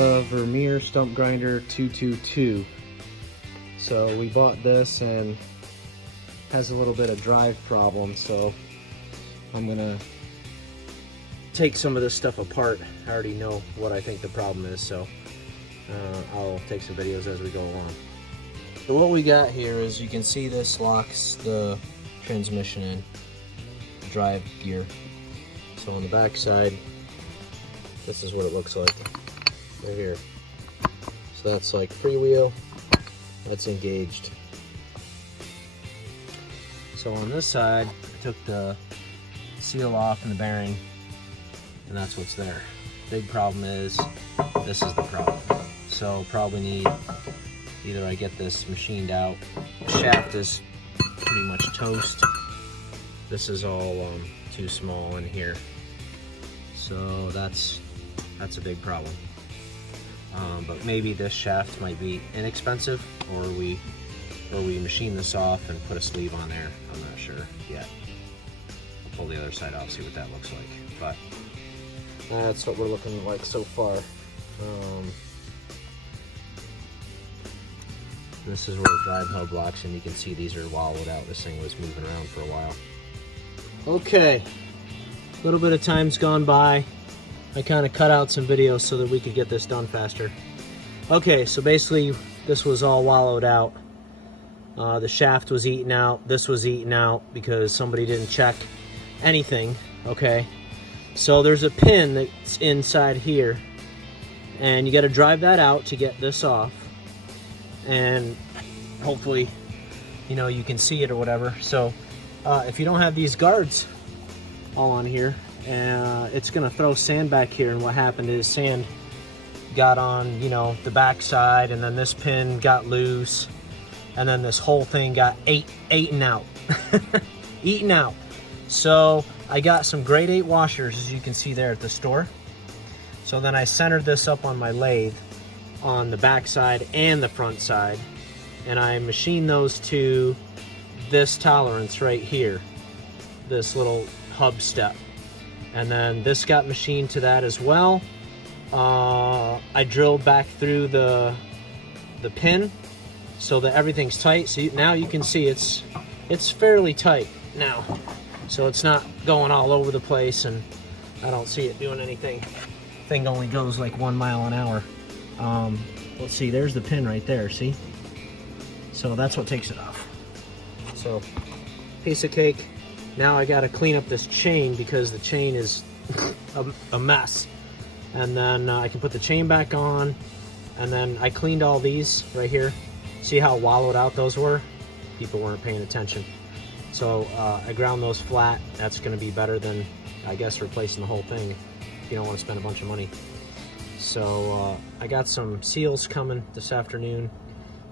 a VERMEER stump grinder 222. So we bought this and has a little bit of drive problem, so I'm gonna take some of this stuff apart. I already know what I think the problem is, so I'll take some videos as we go along. So what we got here is, you can see this locks the transmission in, drive gear. So on the back side, this is what it looks like right here. So that's like freewheel, that's engaged. So on this side, I took the seal off and the bearing, and that's what's there. Big problem is, this is the problem. So probably need, either I get this machined out. The shaft is pretty much toast. This is all too small in here. So that's a big problem. But maybe this shaft might be inexpensive, or we machine this off and put a sleeve on there. I'm not sure yet. I'll pull the other side off, see what that looks like. But that's what we're looking like so far. This is where the drive hub locks, and you can see these are wallowed out. This thing was moving around for a while. Okay, a little bit of time's gone by. I kind of cut out some videos so that we could get this done faster. Okay, so basically this was all wallowed out. The shaft was eaten out. This was eaten out because somebody didn't check anything. Okay, so there's a pin that's inside here, and you got to drive that out to get this off. And hopefully, you know, you can see it or whatever. So if you don't have these guards all on here, it's gonna throw sand back here. And what happened is sand got on, you know, the back side, and then this pin got loose, and then this whole thing got eaten out. Eaten out. So I got some grade 8 washers, as you can see there at the store. So then I centered this up on my lathe on the back side and the front side, and I machined those to this tolerance right here, this little hub step, and then this got machined to that as well. I drilled back through the pin so that everything's tight. So now you can see it's fairly tight now, so it's not going all over the place, and I don't see it doing anything. Thing only goes like 1 mile an hour. Let's see, there's the pin right there, see? So that's what takes it off. So, piece of cake. Now I gotta clean up this chain because the chain is a mess. And then I can put the chain back on, and then I cleaned all these right here. See how wallowed out those were? People weren't paying attention. So I ground those flat. That's gonna be better than, I guess, replacing the whole thing if you don't want to spend a bunch of money. So I got some seals coming this afternoon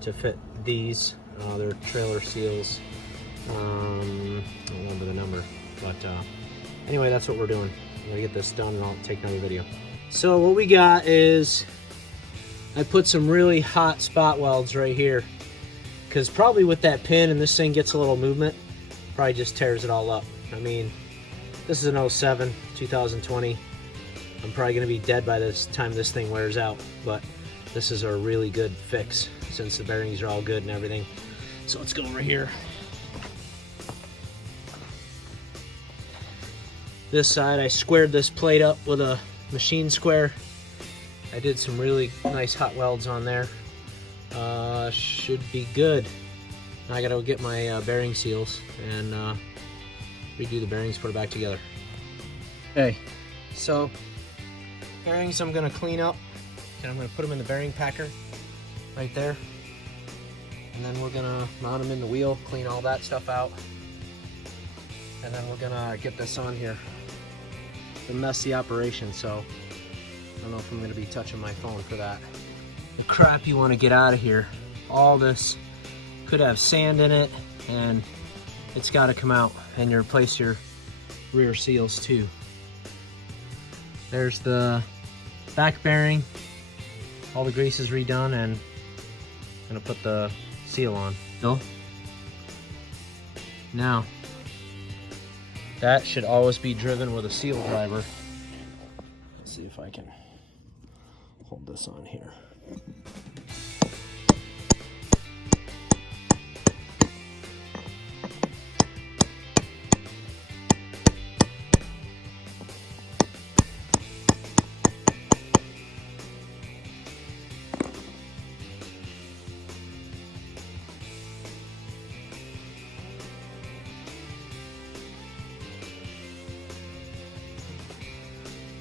to fit these. They're trailer seals. I don't remember the number, but anyway, that's what we're doing. I'm gonna get this done and I'll take another video. So what we got is, I put some really hot spot welds right here, because probably with that pin and this thing gets a little movement, probably just tears it all up. I mean, this is an 07, 2020. I'm probably gonna be dead by this time this thing wears out, but this is a really good fix since the bearings are all good and everything. So let's go over here. This side, I squared this plate up with a machine square. I did some really nice hot welds on there. Should be good. Now I gotta go get my bearing seals and redo the bearings, put it back together. Okay, so bearings I'm gonna clean up, and I'm gonna put them in the bearing packer right there, and then we're gonna mount them in the wheel, clean all that stuff out, and then we're gonna get this on here. It's a messy operation, so I don't know if I'm gonna be touching my phone for that. The crap you want to get out of here. All this could have sand in it, and it's got to come out, and you replace your rear seals too. There's the back bearing, all the grease is redone, and I'm gonna put the seal on. Now, that should always be driven with a seal driver. Let's see if I can hold this on here.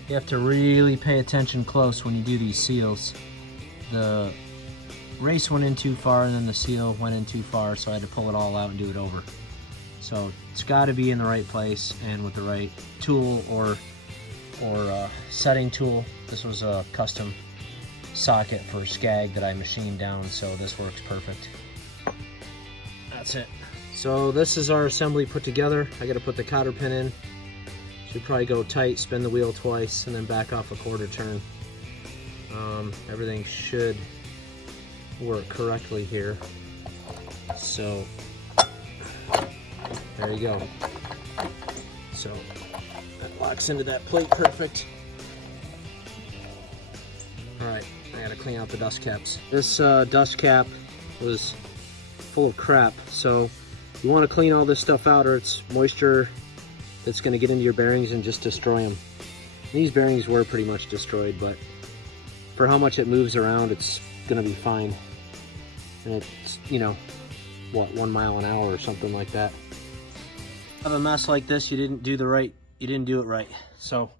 You have to really pay attention close when you do these seals. The race went in too far and then the seal went in too far, so I had to pull it all out and do it over. So it's got to be in the right place and with the right tool or setting tool. This was a custom socket for Skag that I machined down, so this works perfect. That's it. So this is our assembly put together. I got to put the cotter pin in. Should probably go tight, spin the wheel twice, and then back off a quarter turn. Everything should work correctly here. So there you go. So that locks into that plate perfect. Alright, I gotta clean out the dust caps. This dust cap was full of crap, so you want to clean all this stuff out or it's moisture that's going to get into your bearings and just destroy them. These bearings were pretty much destroyed, but for how much it moves around, it's going to be fine. And it's, you know, what, 1 mile an hour or something like that. Have a mess like this, you didn't do it right. So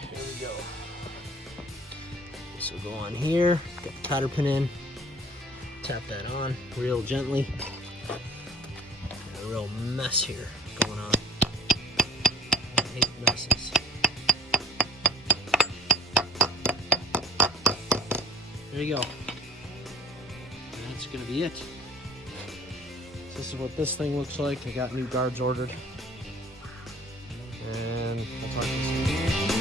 here we go. This will go on here. Got the cotter pin in. Tap that on real gently. Got a real mess here going on. I hate messes. There you go. That's gonna be it. This is what this thing looks like. I got new guards ordered. And I'll talk to you soon.